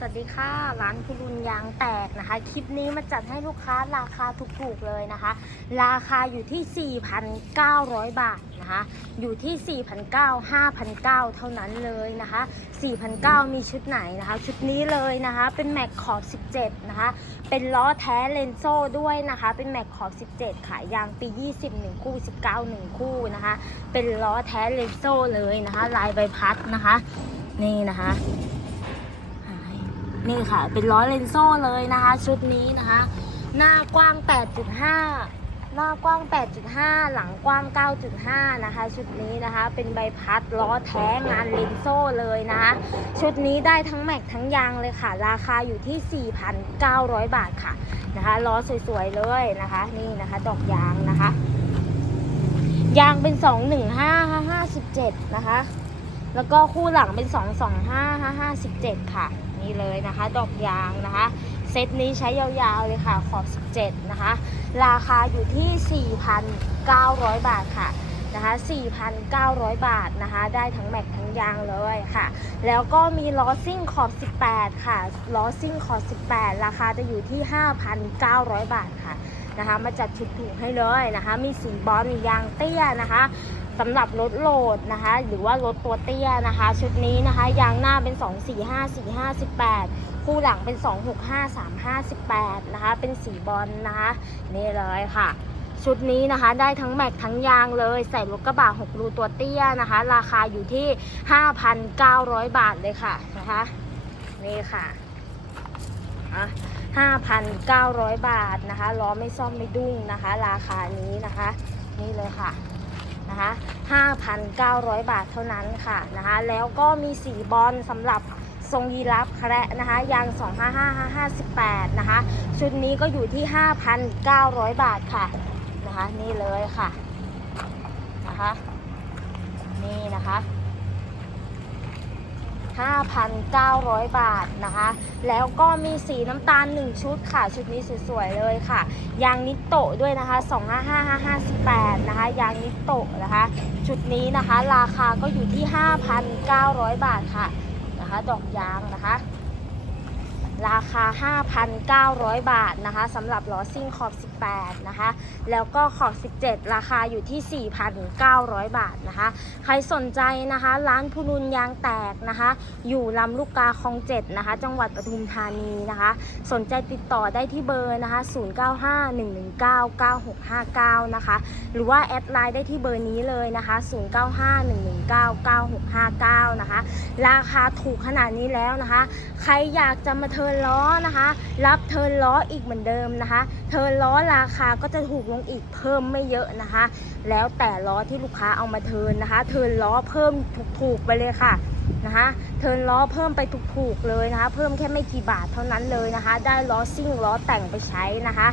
สวัสดีค่ะร้านคุรุนยางแตกนะคะ คลิปนี้มาจัดให้ลูกค้าราคาถูกๆเลยนะคะ ราคาอยู่ที่ 4,900 บาทนะคะ อยู่ที่ 4,900 5,900 เท่านั้นเลยนะคะ 4,900 มีชุดไหนนะคะ ชุดนี้เลยนะคะ เป็นแม็กขอบ 17 นะคะ เป็นล้อแท้เลนโซ่ด้วยนะคะ เป็นแม็กขอบ 17 ขายยางปี 20 1 คู่ 19 1 คู่นะคะ เป็นล้อแท้เลนโซ่เลยนะคะ ลายใบพัดนะคะ นี่นะคะ นี่ค่ะ เป็นล้อเลนโซ่เลยนะคะ ชุดนี้นะคะ หน้ากว้าง 8.5 หน้ากว้าง 8.5 หลังกว้าง 9.5 นะคะ ชุดนี้นะคะ เป็นใบพัดล้อแท้งานเลนโซ่เลยนะคะ ชุดนี้ได้ทั้งแม็กทั้งยางเลยค่ะ ราคาอยู่ที่ 4,900 บาทค่ะนะคะล้อสวยๆเลยนะคะ นี่นะคะ ดอกยางนะคะ ยางเป็น 21557นะคะ แล้วก็คู่หลังเป็น 22557ค่ะ นี่เลยนะคะ ดอกยางนะคะ เซตนี้ใช้ยาวๆเลยค่ะ ขอบ 17 นะคะ ราคาอยู่ที่ 4,900 บาทค่ะนะคะ 4,900 บาทนะคะ ได้ทั้งแม็กทั้งยางเลยค่ะ แล้วก็มีล้อซิ่งขอบ 18 ค่ะ ล้อซิ่งขอบ 18 ราคาจะอยู่ที่ 5,900 บาทค่ะนะคะ มาจัดชุดถูกให้เลยนะคะ มีสีบอลยางเตี้ยนะคะ สำหรับรถโหลดนะคะ หรือว่ารถตัวเตี้ยนะคะ ชุดนี้นะคะ ยางหน้าเป็น 2 4 5 4 5 18 คู่หลังเป็น 2 6 5 3 5 18 นะคะ เป็นสีบอลนะคะ นี่เลยค่ะ ชุดนี้นะคะได้ทั้งแม็กทั้งยางเลย ใส่รถกระบะ6รูตัวเตี้ยนะคะ ราคาอยู่ที่ 5,900 บาทเลยค่ะนะคะ นี่ค่ะอะ5,900 บาทนะคะล้อไม่ซ่อมไม่ดุ้งนะคะ ราคานี้นะคะ นี่เลยค่ะ นะคะ5,900 บาทเท่านั้นค่ะนะคะ แล้วก็มีสีบอลสำหรับทรงยีรับแคระนะคะยาง 255-58นะคะ ชุดนี้ก็อยู่ที่ 5,900 บาทค่ะนะคะ นี่เลยค่ะนะคะ นี่นะคะ 5,900 บาทนะคะ แล้วก็มีสีน้ำตาล 1 ชุดค่ะ ชุดนี้สวยๆเลยค่ะ ยางนิโตะด้วยนะคะ 255-58นะคะ ยางนิโตะนะคะ ชุดนี้นะคะ ราคาก็อยู่ที่ 5,900 บาทค่ะ นะคะ ดอกยางนะคะ ราคา 5,900 บาทนะคะสำหรับล้อซิ่งขอบ 18 นะคะ แล้วก็ขอบ 17 ราคาอยู่ที่ 4,900 บาทนะคะ ใครสนใจนะคะ ร้านพูนุนยางแตกนะคะ อยู่ลำลูกกาคลอง 7 นะคะ จังหวัดปทุมธานีนะคะ สนใจติดต่อได้ที่เบอร์นะคะ 0951199659 นะคะ หรือว่าแอดไลน์ได้ที่เบอร์นี้เลยนะคะ 0951199659 ราคาถูกขนาดนี้แล้วนะคะ ใครอยากจะมาเทินล้อนะคะ รับเทินล้ออีกเหมือนเดิมนะคะ เทินล้อราคาก็จะถูกลงอีกเพิ่มไม่เยอะนะคะ แล้วแต่ล้อที่ลูกค้าเอามาเทินนะคะ เทินล้อเพิ่มถูกๆไปเลยค่ะนะคะเทินล้อเพิ่มไปถูกๆเลยนะคะ เพิ่มแค่ไม่กี่บาทเท่านั้นเลยนะคะ ได้ล้อซิ่งล้อแต่งไปใช้นะคะ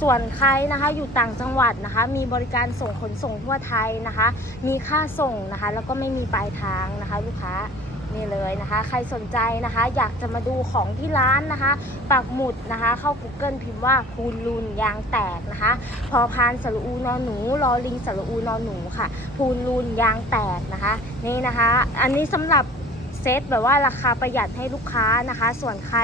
ส่วนใครนะคะอยู่ต่างจังหวัดนะคะ มีบริการส่งขนส่งทั่วไทยนะคะ มีค่าส่งนะคะ แล้วก็ไม่มีปลายทางนะคะ ลูกค้า นี่เลยนะคะ ใครสนใจนะคะ อยากจะมาดูของที่ร้านนะคะ ปักหมุดนะคะ เข้า Google พิมพ์ว่าคูณลูนยางแตกนะคะ พอพานสระอูนอนหนูรอลิงสระอูนอนหนูค่ะคูณลูนยางแตกนะคะ นี่นะคะ อันนี้สำหรับเซตแบบว่าราคาประหยัดให้ลูกค้านะคะ ส่วนใคร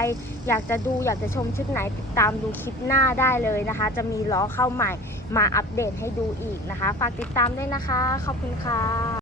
อยากจะดูอยากจะชมชุดไหนติดตามดูคลิปหน้าได้เลยนะคะ จะมีล้อเข้าใหม่มาอัปเดตให้ดูอีกนะคะ ฝากติดตามด้วยนะคะ ขอบคุณค่ะ